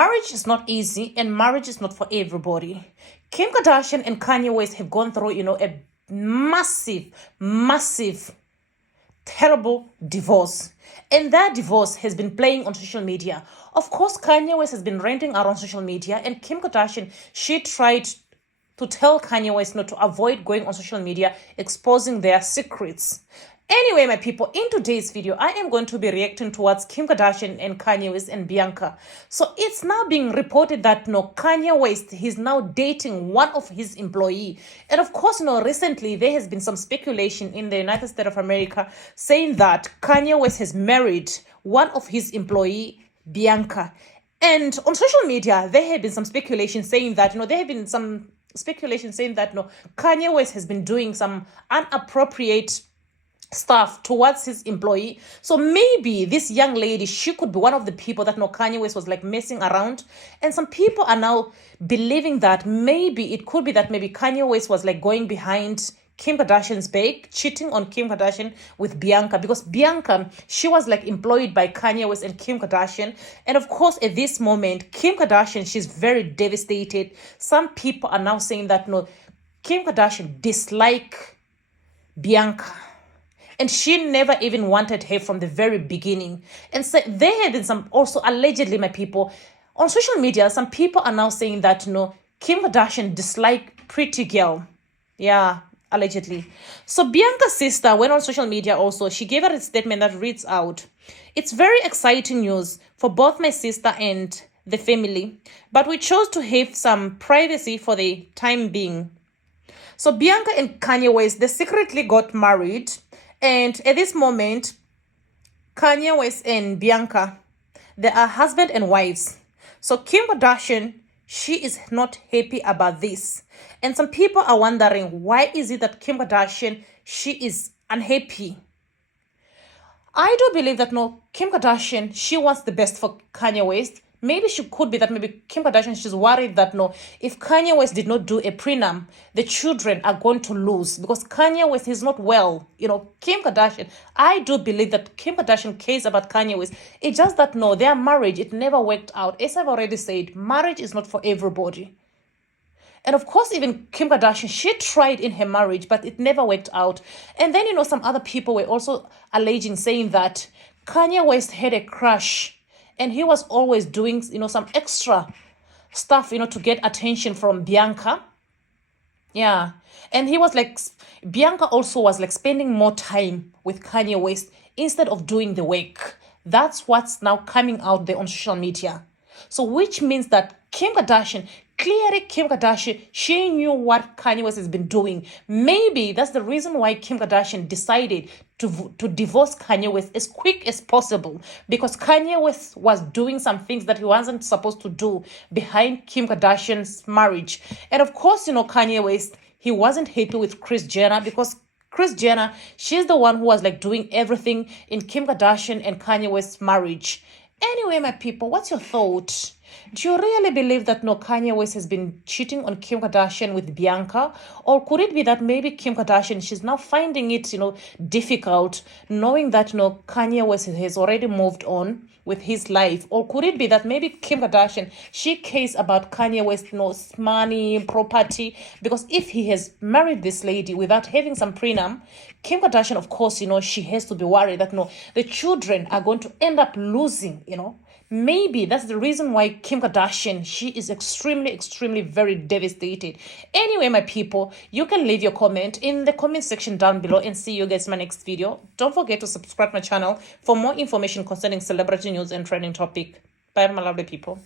Marriage is not easy and marriage is not for everybody. Kim Kardashian and Kanye West have gone through, a massive, terrible divorce. And that divorce has been playing on social media. Of course, Kanye West has been ranting around social media, and Kim Kardashian, she tried to tell Kanye West not to avoid going on social media, exposing their secrets. Anyway, my people, in today's video, I am going to be reacting towards Kim Kardashian and Kanye West and Bianca. So it's now being reported that Kanye West, he's now dating one of his employee. And of course, recently there has been some speculation in the United States of America saying that Kanye West has married one of his employee, Bianca. And on social media, there have been some speculation saying that, Kanye West has been doing some inappropriate stuff towards his employee. So maybe this young lady, she could be one of the people that Kanye West was like messing around. And some people are now believing that maybe it could be that maybe Kanye West was like going behind Kim Kardashian's back, cheating on Kim Kardashian with Bianca, because Bianca, she was like employed by Kanye West and Kim Kardashian. And of course, at this moment, Kim Kardashian, she's very devastated. Some people are now saying that Kim Kardashian dislike Bianca. And she never even wanted her from the very beginning. And so there had been some, also allegedly, my people, on social media, some people are now saying that, Kim Kardashian disliked Pretty Girl. Yeah, allegedly. So Bianca's sister went on social media also. She gave her a statement that reads out, "It's very exciting news for both my sister and the family, but we chose to have some privacy for the time being." So Bianca and Kanye West, they secretly got married. And at this moment, Kanye West and Bianca, they are husband and wives. So Kim Kardashian, she is not happy about this. And some people are wondering, why is it that Kim Kardashian, she is unhappy? I do believe that Kim Kardashian, she wants the best for Kanye West. Maybe she could be that maybe Kim Kardashian, she's worried that if Kanye West did not do a prenup, the children are going to lose because Kanye West is not well. Kim Kardashian, I do believe that Kim Kardashian cares about Kanye West. It's just that their marriage, it never worked out. As I've already said, marriage is not for everybody. And of course, even Kim Kardashian, she tried in her marriage, but it never worked out. And then, some other people were also alleging, saying that Kanye West had a crush. And he was always doing, some extra stuff, to get attention from Bianca. Yeah. And he was like, Bianca also was like spending more time with Kanye West instead of doing the work. That's what's now coming out there on social media. So which means that Kim Kardashian, she knew what Kanye West has been doing. Maybe that's the reason why Kim Kardashian decided to divorce Kanye West as quick as possible, because Kanye West was doing some things that he wasn't supposed to do behind Kim Kardashian's marriage. And of course, Kanye West, he wasn't happy with Kris Jenner, because Kris Jenner, she's the one who was like doing everything in Kim Kardashian and Kanye West's marriage. Anyway, my people, what's your thought? Do you really believe that Kanye West has been cheating on Kim Kardashian with Bianca? Or could it be that maybe Kim Kardashian, she's now finding it, difficult, knowing that Kanye West has already moved on with his life? Or could it be that maybe Kim Kardashian, she cares about Kanye West's money, property? Because if he has married this lady without having some prenup, Kim Kardashian, of course, she has to be worried that the children are going to end up losing, Maybe that's the reason why Kim Kardashian, she is extremely, very devastated. Anyway, my people, you can leave your comment in the comment section down below, and see you guys in my next video. Don't forget to subscribe my channel for more information concerning celebrity news and trending topic. Bye, my lovely people.